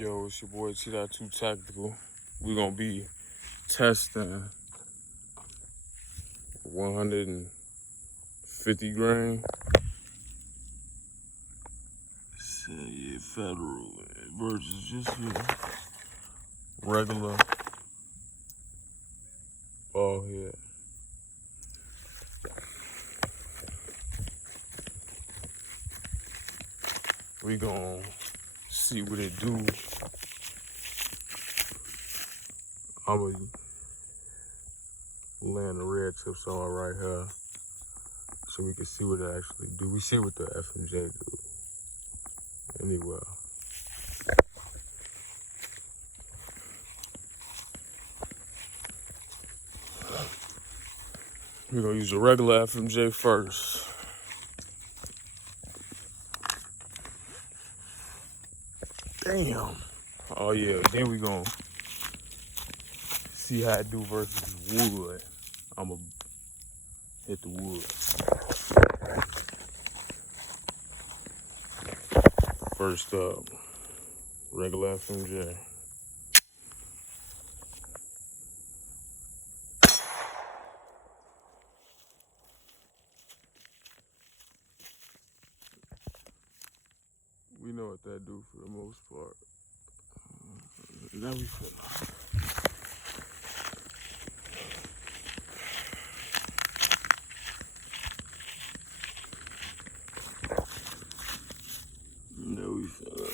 Yo, it's your boy T.2 Tactical. We're gonna be testing 150 grain. So yeah, Federal versus just your regular ball head. We gonna see what it do. I'm gonna land the red tips on right here so we can see what it actually do. We see what the FMJ do. Anyway. We're gonna use the regular FMJ first. Damn. Oh yeah, then we gonna see how it do versus wood. I'ma hit the wood. First up, regular FMJ. We know what that do for the most part. Now we finna. Now we finna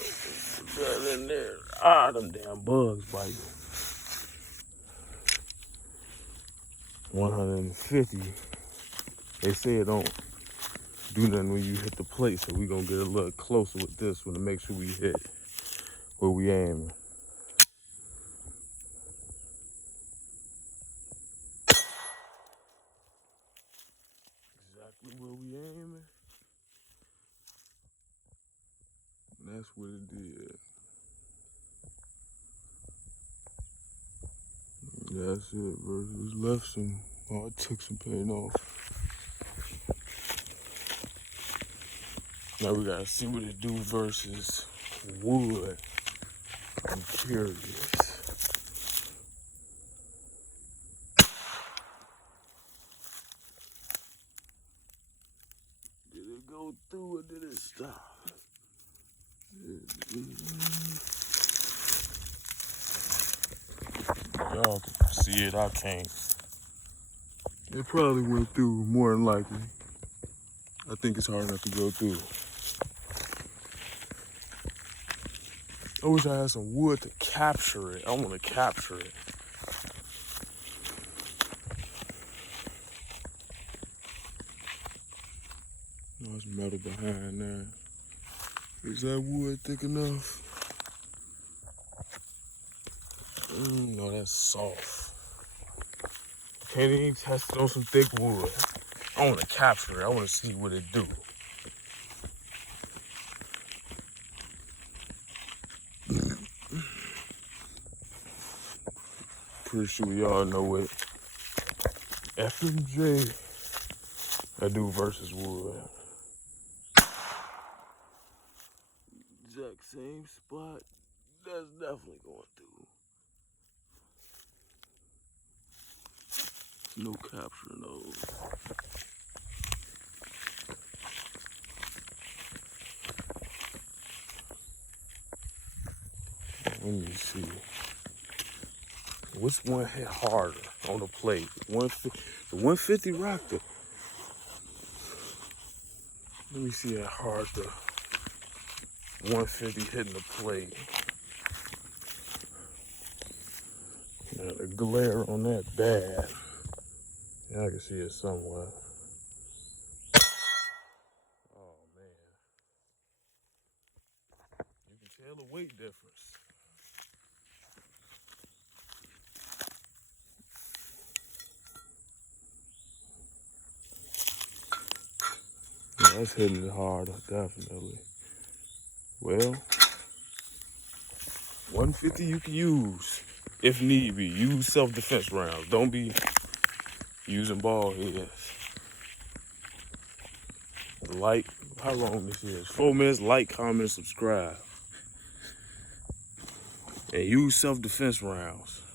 put that in there. Ah, them damn bugs biting. 150. They say it don't do nothing when you hit the plate, so we gonna get a little closer with this one to make sure we hit where we aiming. Exactly where we aiming. And that's what it did. That's it, versus left some. Oh, it took some paint off. Now we gotta see what it do versus wood. I'm curious. Did it go through or did it stop? Y'all can see it, I can't. It probably went through, more than likely. I think it's hard enough to go through. I wish I had some wood to capture it. I want to capture it. Oh, there's metal behind there. Is that wood thick enough? No, that's soft. Can't even test it on some thick wood. I want to capture it. I want to see what it do. Pretty sure y'all know what FMJ I do versus wood. Exact same spot. That's definitely going through. No capturing those. Let me see. Which one hit harder on the plate? The 150 rocked it. Let me see how hard the 150 hitting the plate. Now the glare on that bad. Yeah, I can see it somewhere. Oh man. You can tell the weight difference. Yeah, that's hitting it hard, definitely. Well, 150 you can use if need be. Use self-defense rounds. Don't be using ball heads. Like, how long this is? 4 minutes. Like, comment, subscribe. and use self-defense rounds.